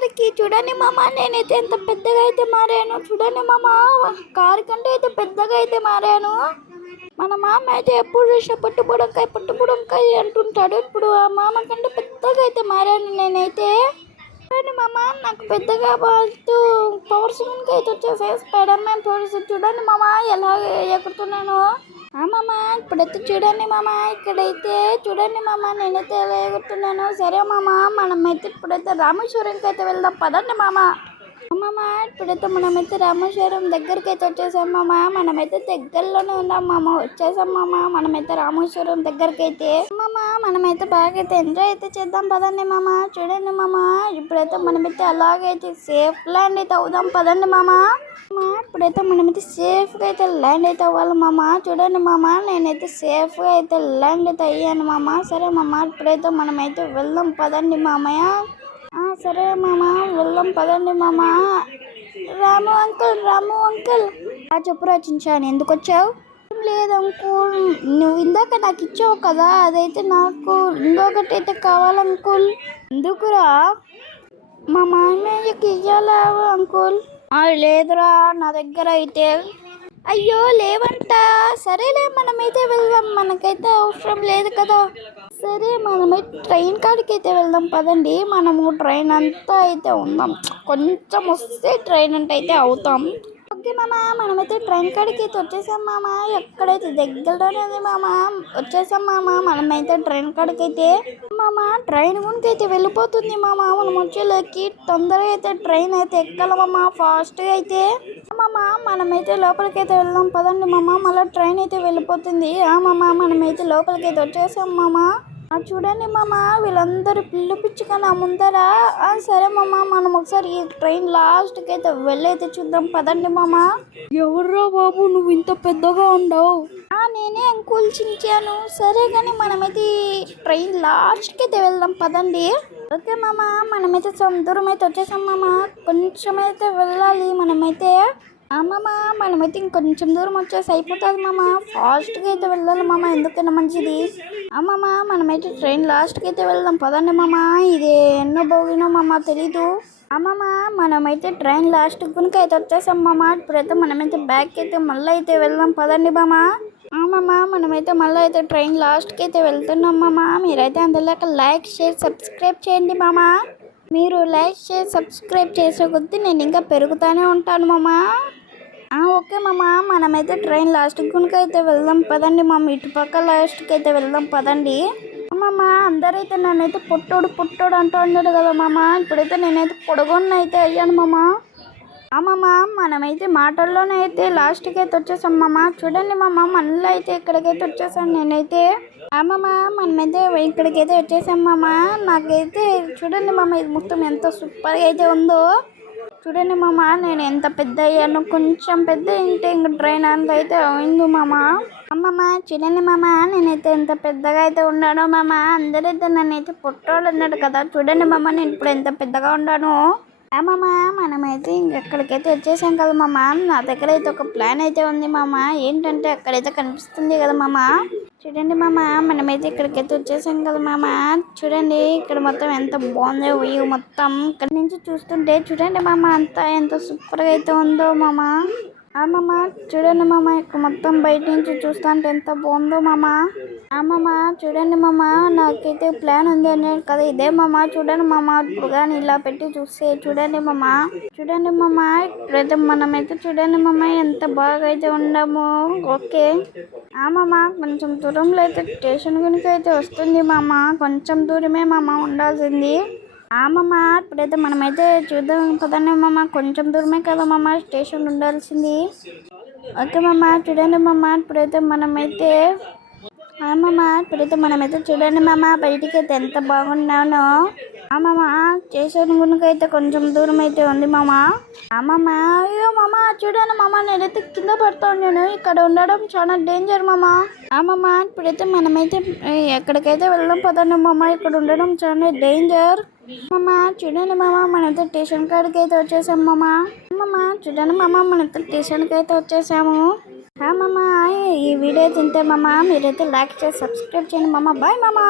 కారుకి చూడండి మామ, నేనైతే ఎంత పెద్దగా అయితే మారాను చూడండి మామ. కారు కంటే అయితే పెద్దగా అయితే మారాను. మన మామ అయితే ఎప్పుడు చూసిన పట్టు బుడంకాయ అంటుంటాడు. ఇప్పుడు ఆ మామ కంటే పెద్దగా అయితే మారాను నేనైతే. చూడండి మామ, నాకు పెద్దగా బాగుతూ పవర్స్ అయితే వచ్చేసాయి. స్పైడర్ మ్యాన్ పవర్స్ చూడండి మామ, ఎలా ఎగురుతున్నాను. మామ ఇప్పుడైతే చూడండి మామ, ఇక్కడైతే చూడండి మామ, నేనైతే ఎలా ఎగురుతున్నాను. సరే మామ, మనమైతే ఇప్పుడైతే రామేశ్వరంకి అయితే వెళ్దాం పదండి మామ. ఇప్పుడైతే మనమైతే రామేశ్వరం దగ్గరికి అయితే వచ్చేసాం మామ. మనమైతే దగ్గరలోనే ఉన్నాం మామ, వచ్చేసాం మామ. మనమైతే రామేశ్వరం దగ్గరికి అయితే మనమైతే బాగా అయితే ఎంజాయ్ అయితే చేద్దాం పదండి మామ. చూడండి మామ, ఇప్పుడైతే మనమైతే అలాగైతే సేఫ్ ల్యాండ్ అయితే అవుదాం పదండి మామ. ఇప్పుడైతే మనమైతే సేఫ్గా అయితే ల్యాండ్ అయితే అవ్వాలి మామ. చూడండి మామ, నేనైతే సేఫ్గా అయితే ల్యాండ్ అయితే అయ్యాను మామ. సరే మామ, ఇప్పుడైతే మనమైతే వెళ్దాం పదండి మామయ్య. సరే మామ, వెళ్దాం పదండి మామ. రాము అంకుల్ చెప్పురా చించాను, ఎందుకు వచ్చావు? లేదు అంకుల్, నువ్వు ఇందాక నాకు ఇచ్చావు కదా, అదైతే నాకు ఇంకొకటి అయితే కావాలంకుల్. ఎందుకురా? మా మామయ్యకి ఇయ్యాలా అంకుల్? లేదురా నా దగ్గర అయితే. అయ్యో లేవంట. సరేలే, మనమైతే వెళ్దాం, మనకైతే అవసరం లేదు కదా. సరే మనమైతే ట్రైన్ కాడికి అయితే వెళ్దాం పదండి. మనము ట్రైన్ అంతా అయితే ఉందాం, కొంచెం వస్తే ట్రైన్ అంటే అయితే అవుతాం. ఓకే మామ, మనమైతే ట్రైన్ కాడికి అయితే వచ్చేసాం మామ. ఎక్కడైతే దగ్గరలోనే ఉంది మామ, వచ్చేసాం మామ. మనమైతే ట్రైన్ కాడికి అయితే మామ, ట్రైన్ ముందుకైతే వెళ్ళిపోతుంది మామ. మనం వచ్చేలోకి తొందరగా అయితే ట్రైన్ అయితే ఎక్కాలమ్మా, ఫాస్ట్గా అయితే. మనమైతే లోపలికైతే వెళ్దాం పదండి మామ. మళ్ళీ ట్రైన్ అయితే వెళ్ళిపోతుంది. మనమైతే లోపలికైతే వచ్చేసాం మామ. చూడండి మామ, వీళ్ళందరూ పిల్లు పిచ్చుక నా ముందరా. సరే మామ, మనం ఒకసారి ఈ ట్రైన్ లాస్ట్కి అయితే వెళ్ళైతే చూద్దాం పదండి మామ. ఎవర్రా బాబు నువ్వు ఇంత పెద్దగా ఉండవు? నేనే అంకుల్ చించాను. సరే కానీ మనమైతే ట్రైన్ లాస్ట్కి అయితే వెళ్దాం పదండి. ఓకే మామ, మనమైతే దూరం అయితే వచ్చేసాం మామ. కొంచెం అయితే వెళ్ళాలి మనమైతే. మనమైతే ఇంకొంచెం దూరం వచ్చేసి అయిపోతుంది మామ. ఫాస్ట్గా అయితే వెళ్ళాలి మామ, ఎందుకైనా మంచిది. మనమైతే ట్రైన్ లాస్ట్కి అయితే వెళ్దాం పదండి మామ. ఇది ఎన్నో బోగినో మామ తెలీదు. మనమైతే ట్రైన్ లాస్ట్ గునికి అయితే వచ్చేసాం మామ. ఇప్పుడైతే మనమైతే బ్యాక్ అయితే మళ్ళీ అయితే వెళ్దాం పదండి మామ. మనమైతే మళ్ళీ అయితే ట్రైన్ లాస్ట్కి అయితే వెళ్తున్నాం మామ. మీరైతే అందులోకి లైక్ షేర్ సబ్స్క్రైబ్ చేయండి మామ. మీరు లైక్ షేర్ సబ్స్క్రైబ్ చేసే కొద్దీ నేను ఇంకా పెరుగుతూనే ఉంటాను మామ. ఓకే మామ, మనమైతే ట్రైన్ లాస్ట్ గునికి అయితే వెళ్దాం పదండి మామ. ఇటుపక్క లాస్ట్కి అయితే వెళ్దాం పదండి. అందరైతే నన్నైతే పొట్టోడు అంటూ ఉన్నాడు కదా మామ. ఇప్పుడైతే నేనైతే పొడగొన్న అయితే అయ్యాను మామ. మనమైతే మాటల్లోనే అయితే లాస్ట్కి అయితే వచ్చేసాం మామ. చూడండి మామ, మళ్ళీ అయితే ఇక్కడికైతే వచ్చేసాను నేనైతే. మనమైతే ఇక్కడికైతే వచ్చేసాం మామ. నాకైతే చూడండి మామ, ఇది మొత్తం ఎంత సూపర్గా అయితే ఉందో. చూడండి మామ, నేను ఎంత పెద్ద అయ్యాను. కొంచెం పెద్ద ఇంటే ఇంక ట్రైన్ అంత అయితే అయింది మామ. చూడండి మామ, నేనైతే ఎంత పెద్దగా అయితే ఉన్నాను మామ. అందరైతే నన్నైతే పొట్టోళ్ళు అన్నాడు కదా. చూడండి మామ, నేను ఇప్పుడు ఎంత పెద్దగా ఉన్నాను. మనమైతే ఇంకెక్కడికైతే వచ్చేసాం కదా మామ. నా దగ్గర అయితే ఒక ప్లాన్ అయితే ఉంది మామ. ఏంటంటే అక్కడైతే కనిపిస్తుంది కదా మామ. చూడండి మామ, మనమైతే ఇక్కడికైతే వచ్చేసాం కదా మామ. చూడండి ఇక్కడ మొత్తం ఎంత బాగుందో వ్యూ మొత్తం. ఇక్కడ నుంచి చూస్తుంటే చూడండి మామ, అంతా ఎంత సూపర్గా అయితే ఉందో మామ. చూడండి మామ, ఇక్కడ మొత్తం బయట నుంచి చూస్తుంటే ఎంత బాగుందో మామ. చూడండి మామ, నాకైతే ప్లాన్ ఉంది అనేది కదా ఇదే మామ. చూడండి మామ, ఇప్పుడు కానీ ఇలా పెట్టి చూస్తే చూడండి మామ. ఇప్పుడైతే మనమైతే చూడండి మామ, ఎంత బాగా అయితే ఉండము. ఓకే కొంచెం దూరంలో అయితే స్టేషన్ గురించి అయితే వస్తుంది మామ. కొంచెం దూరమే మామ ఉండాల్సింది. ఇప్పుడైతే మనమైతే చూద్దాం పదండి మామ. కొంచెం దూరమే కదా మామ స్టేషన్ ఉండాల్సింది. ఓకే మామ, చూడండి మామ, ఇప్పుడైతే మనమైతే చూడండి మామ, బయటికి అయితే ఎంత బాగున్నానో. స్టేషన్ గునికి అయితే కొంచెం దూరం అయితే ఉంది మామ. అయ్యో మామ, చూడండి మామ, నేనైతే కింద పడతా ఉన్నాను. ఇక్కడ ఉండడం చాలా డేంజర్ మామ. ఇప్పుడైతే మనమైతే ఎక్కడికైతే వెళ్దాం పదండి మామ. ఇక్కడ ఉండడం చాలా డేంజర్ చూడండి మామ, మనైతే స్టేషన్ కాడికి అయితే వచ్చేసాం మామ. చూడండి మామ, మనైతే స్టేషన్కి అయితే వచ్చేసాము. ఈ వీడియో తింటే మామ, మీరైతే లైక్ చేసి సబ్స్క్రైబ్ చేయండి మామ. బాయ్ మామ.